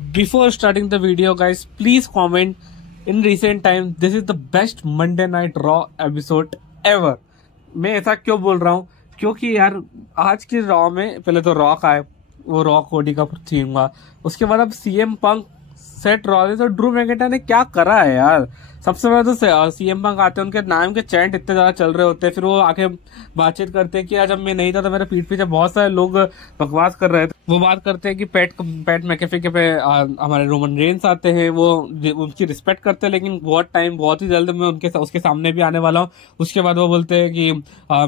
Before starting the video, guys, please comment. In recent time, this is the best Monday Night Raw episode ever. मैं ऐसा क्यों बोल रहा हूँ? क्योंकि यार आज के रॉ में पहले तो रॉ का है, वो रॉ कोडी का थीम हुआ। उसके बाद अब सीएम पंक, सेट रॉलिंस और ड्रू मैकइंटायर ने क्या करा है यार। सबसे पहले तो सीएम पंक आते हैं, उनके नाम के चैंट इतने ज्यादा चल रहे होते हैं, फिर वो आके बातचीत करते हैं कि आज जब मैं नहीं था तो मेरे पीठ पीछे बहुत सारे लोग बकवास कर रहे थे। वो बात करते हैं कि पैट मैकेफे के पे हमारे रोमन रेंस आते हैं, वो उनकी रिस्पेक्ट करते हैं, लेकिन बहुत ही जल्द मैं उसके सामने भी आने वाला हूँ। उसके बाद वो बोलते हैं कि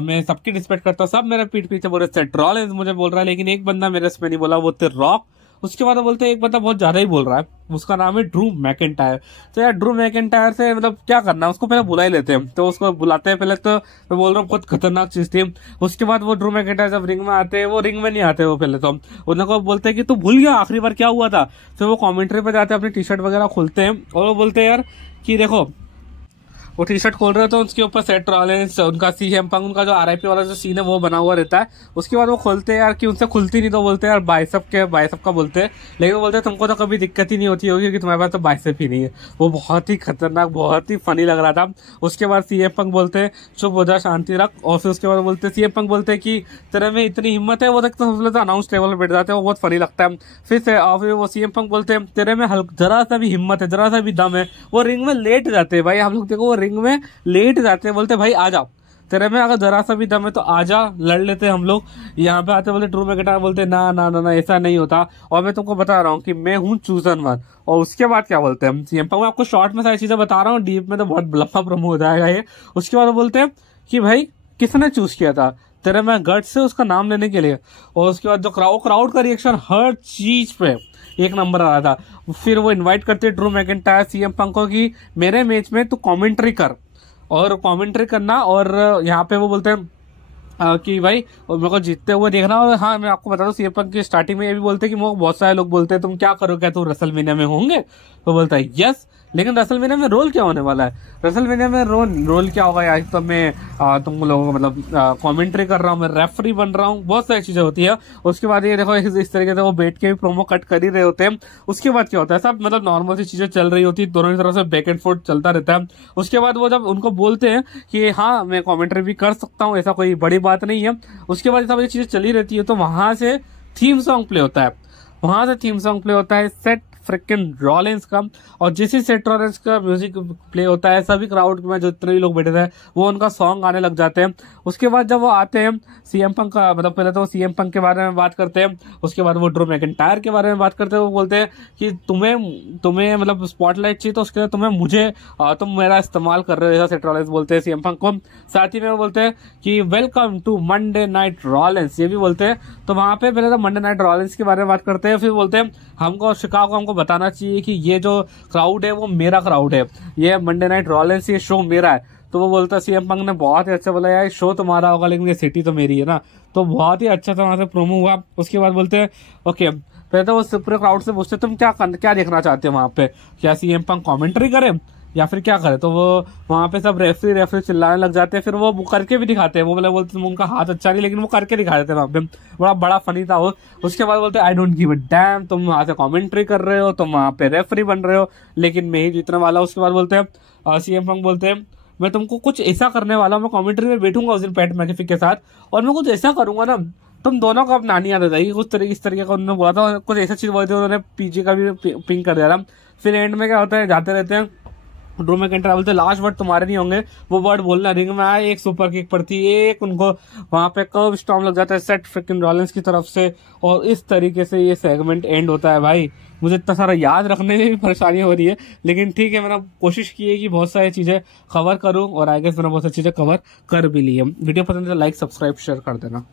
मैं सबकी रिस्पेक्ट करता हूँ, सब मेरे पीठ पीछे बोल रहे, सेट रॉलिंस मुझे बोल रहा है, लेकिन एक बंदा मेरे इसमें नहीं बोला, वो थे रॉक। उसके बाद वो बोलते हैं एक बंदा बहुत ज्यादा ही बोल रहा है, उसका नाम है ड्रू मैकइंटायर। तो यार ड्रू मैकइंटायर से मतलब क्या करना है, उसको पहले बुला ही लेते हैं। तो उसको बुलाते हैं पहले, तो मैं बोल रहा हूँ बहुत खतरनाक चीज थी। उसके बाद वो ड्रू मैकइंटायर जब रिंग में आते हैं, वो रिंग में नहीं आते, वो पहले तो उनको बोलते हैं कि तू भूल गया आखिरी बार क्या हुआ था। तो वो कमेंट्री पे जाते हैं, अपनी टी शर्ट वगैरह खोलते हैं और वो बोलते हैं यार कि देखो, वो टी शर्ट खोल रहे तो उसके ऊपर सेट रॉलिंस, उनका सीएम पंक, उनका जो आरआईपी वाला जो सीन है वो बना हुआ रहता है। उसके बाद वो खोलते हैं यार कि उनसे खुलती नहीं, तो बोलते हैं यार बाइसेप का बोलते हैं, लेकिन वो बोलते हैं तुमको तो कभी दिक्कत ही नहीं होती होगी क्योंकि तुम्हारे पास तो बाइसेप ही नहीं है। वो बहुत ही खतरनाक, बहुत ही फनी लग रहा था। उसके बाद सीएम पंक बोलते हैं चुप हो जा, शांति रख। और फिर उसके बाद बोलते हैं सीएम पंक बोलते हैं कि तेरे में इतनी हिम्मत है, वो तक तो अनाउंस टेबल पर बैठ जाते हैं, वो बहुत फनी लगता है। फिर वो सीएम पंक बोलते हैं तेरे में जरा सा भी हिम्मत है, जरा सा भी दम है, वो रिंग में लेट जाते हैं। भाई हम लोग देखो, वो रिंग में लेट जाते हैं, बोलते भाई आ जाओ, तेरे में अगर जरा सा भी दम है तो आजा, लड़ लेते हम लोग। यहाँ पे आते बोले ड्रू मैकइंटायर बोलते ना ना ना ना ऐसा नहीं होता, और मैं तुमको बता रहा हूँ कि मैं हूँ चूजन वन। और उसके बाद क्या बोलते हैं सीएम पंक, मैं आपको शॉर्ट में सारी चीजें बता रहा हूँ, डीप में तो बहुत लंबा प्रोमो हो जाएगा ये। उसके बाद वो बोलते हैं कि भाई किसने चूज किया था तेरे में गट से उसका नाम लेने के लिए। और उसके बाद जो क्राउड का रिएक्शन हर चीज पे एक नंबर आ रहा था। फिर वो इनवाइट करते ड्रू मैकइंटायर सीएम पंक को कि मेरे मैच में तू कमेंट्री कर, और कमेंट्री करना। और यहाँ पे वो बोलते हैं कि भाई मेरे को जीतते हुए देखना। और हाँ, मैं आपको बता दूं सीएम पंक की स्टार्टिंग में ये भी बोलते हैं कि बहुत सारे लोग बोलते हैं तुम क्या करो, क्या तुम रेसलमेनिया में होंगे? तो बोलता है यस, लेकिन रेसलमेनिया में रोल क्या होने वाला है? रेसलमेनिया में रोल क्या होगा यार? तो मैं तुम लोगों को मतलब कमेंट्री कर रहा हूँ, मैं रेफरी बन रहा हूँ, बहुत सारी चीजें होती है। उसके बाद ये देखो इस तरीके से वो बैठ के भी प्रोमो कट कर ही रहे होते हैं। उसके बाद क्या होता है, सब मतलब नॉर्मल सी चीजें चल रही होती है, दोनों की तरफ से बैक एंड फोर्थ चलता रहता है। उसके बाद वो जब उनको बोलते हैं कि हाँ मैं कमेंट्री भी कर सकता हूँ, ऐसा कोई बड़ी बात नहीं है। उसके बाद सब ये चीजें चली रहती है, तो वहां से थीम सॉन्ग प्ले होता है, सेट फ्रिकिन रॉलिंस का। और जिस ही सेट रॉलिंस का म्यूजिक प्ले होता है, सभी क्राउड में जो इतने भी लोग बैठे थे वो उनका सॉन्ग आने लग जाते हैं। उसके बाद जब वो आते हैं सीएम पंक का, मतलब पहले तो सीएम पंक के बारे में बात करते हैं, उसके बाद वो ड्रू मैकइंटायर के बारे में बात करते हैं। वो बोलते हैं कि तुम्हें मतलब स्पॉटलाइट चाहिए, तो उसके लिए तुम मेरा इस्तेमाल कर रहे हो, ऐसा सेट रॉलिंस बोलते हैं सीएम पंक को। साथ ही में वो बोलते हैं कि welcome to Monday night Rollins, ये भी बोलते हैं। तो वहां पे पहले तो मंडे नाइट रॉलिंस के बारे में बात करते हैं, फिर बोलते हैं हमको बताना चाहिए कि ये जो क्राउड है वो मेरा क्राउड है, ये मंडे नाइट रॉलिंस, ये शो मेरा है। तो वो बोलता है सीएम पंक ने बहुत ही अच्छा बोला यार, शो तुम्हारा होगा लेकिन ये सिटी तो मेरी है ना। तो बहुत ही अच्छा था वहां से प्रोमो हुआ। उसके बाद बोलते हैं ओके, पहले तो वो पूरे क्राउड से पूछते तुम क्या देखना चाहते हो वहां पे, क्या सीएम पंक कमेंट्री करे या फिर क्या करे? तो वो वहां पे सब रेफरी चिल्लाने लग जाते हैं। फिर वो करके भी दिखाते हैं, वो मतलब बोलते हैं उनका हाथ अच्छा नहीं, लेकिन वो करके दिखा देते हैं वहां पे, बड़ा फनी था वो। उसके बाद बोलते हैं I don't give a dam, तुम वहां से कमेंट्री कर रहे हो, तुम वहां पे रेफरी बन रहे हो, लेकिन मैं ही जीतने वाला। उसके बाद बोलते हैं सीएम पंक बोलते हैं मैं तुमको कुछ ऐसा करने वाला हूँ, मैं कमेंट्री में बैठूंगा उस दिन पैट मैकेफे के साथ, और मैं कुछ ऐसा करूंगा ना तुम दोनों को अब नानी याद आ जाएगी। इस तरीके का उन्होंने बोला था, कुछ ऐसा चीज बोली थी, उन्होंने पीजे का भी पिंक कर दिया था। फिर एंड में क्या होता है, जाते रहते हैं ड्रू मैकइंटायर बोलते लास्ट वर्ड तुम्हारे नहीं होंगे, वो वर्ड बोलना। रिंग में आए, एक सुपर किक पड़ती है, एक उनको वहां पे कर्व स्टॉर्म लग जाता है सेट फ्रिकिन रॉलिंस की तरफ से, और इस तरीके से ये सेगमेंट एंड होता है। भाई मुझे इतना सारा याद रखने में भी परेशानी हो रही है, लेकिन ठीक है, मैंने कोशिश की है कि बहुत सारी चीजें कवर करूं, और आई गेस मैंने बहुत सारी चीजें कवर कर भी ली है। वीडियो पसंद है तो लाइक सब्सक्राइब शेयर कर देना।